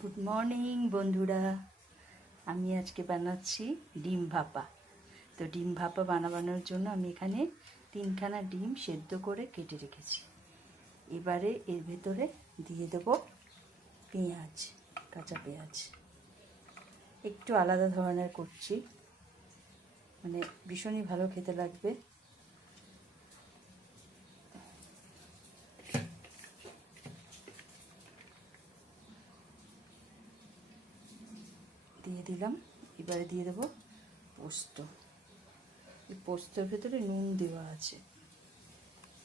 Good morning বন্ধুরা। আমি আজকে বানাচ্ছি ডিম ভাপা। তো ডিম ভাপা বানানোর জন্য আমি এখানে 3খানা ডিম সেদ্ধ করে কেটে রেখেছি। এবারে এর ভেতরে দিয়ে দেবো পেঁয়াজ, কাঁচা পেঁয়াজ। একটু আলাদা ধরনের করছি, মানে ভীষণই ভালো খেতে লাগবে। দিয়ে দিলাম। এবারে দিয়ে দেবো পোস্ত। এই পোস্তর ভেতরে নুন দেওয়া আছে,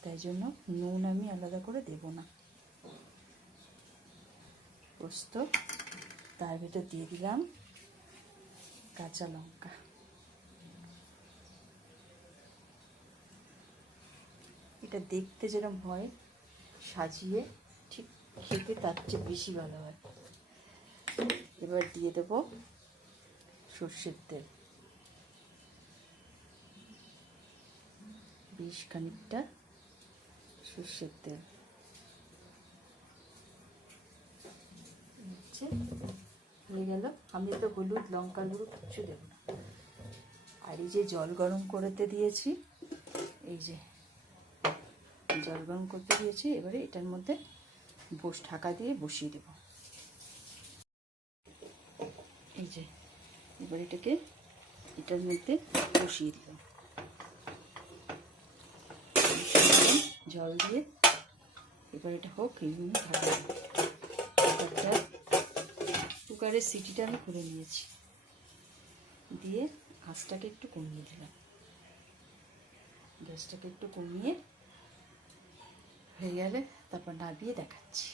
তাই জন্য নুন আমি আলাদা করে দেব না। পোস্ত, তার ভেতর দিয়ে দিলাম কাঁচা লঙ্কা। এটা দেখতে যেরকম হয়, সাজিয়ে ঠিক খেতে তার চেয়ে বেশি ভালো হয়। এবার দিয়ে দেব সর্ষের তেল, বেশ খানিকটা সর্ষের তেল। হয়ে গেল। আমি তো হলুদ লঙ্কা গুঁড়ো কিচ্ছু দেব না। আর এই যে জল গরম করতে দিয়েছি, এই যে জল গরম করতে দিয়েছি, এবারে এটার মধ্যে ঢাকা দিয়ে বসিয়ে দেব। এই যে এবার এটাকে এটার মধ্যে বসিয়ে দিলাম জল দিয়ে। এবার এটা হোক, এই জন্য ঢাকা কুকারের সিটিটা আমি করে নিয়েছি, দিয়ে আঁচটাকে একটু কমিয়ে দিলাম। গ্যাসটাকে একটু কমিয়ে হয়ে গেলে তারপর নামিয়ে দেখাচ্ছি।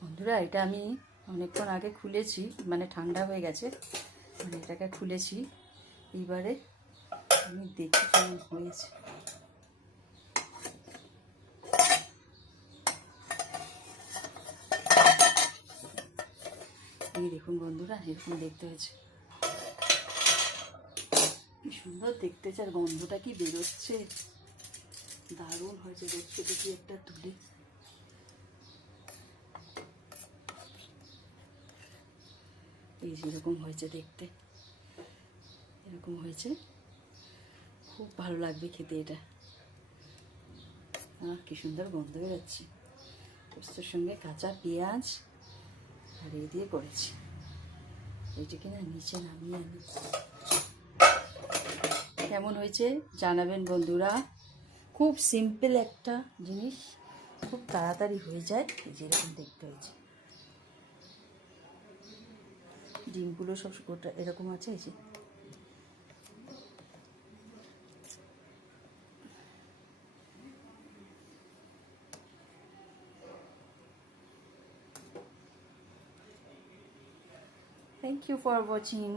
বন্ধুরা, এটা আমি অনেকক্ষণ আগে খুলেছি, মানে ঠান্ডা হয়ে গেছে, মানে এটাকে খুলেছি। এইবারে আমি দেখি কেমন হয়েছে। এই দেখুন বন্ধুরা, এরকম দেখতে হয়েছে। কি সুন্দর দেখতে, আর গন্ধটা কি বেরোচ্ছে, দারুণ হয়েছে দেখতে। দেখি একটা তুলে, এই যেরকম হয়েছে দেখতে, এরকম হয়েছে। খুব ভালো লাগবে খেতে এটা। কি সুন্দর গন্ধ বেরোচ্ছে। পোস্তর সঙ্গে কাঁচা পেঁয়াজ আর এই দিয়ে করেছি। এইটা কিনা নিচে নামিয়ে আনি। কেমন হয়েছে জানাবেন বন্ধুরা। খুব সিম্পল একটা জিনিস, খুব তাড়াতাড়ি হয়ে যায়। যেরকম দেখতে হয়েছে, ডিমগুলো সব গোটা এরকম আছে। এই যে থ্যাংক ইউ ফর ওয়াচিং।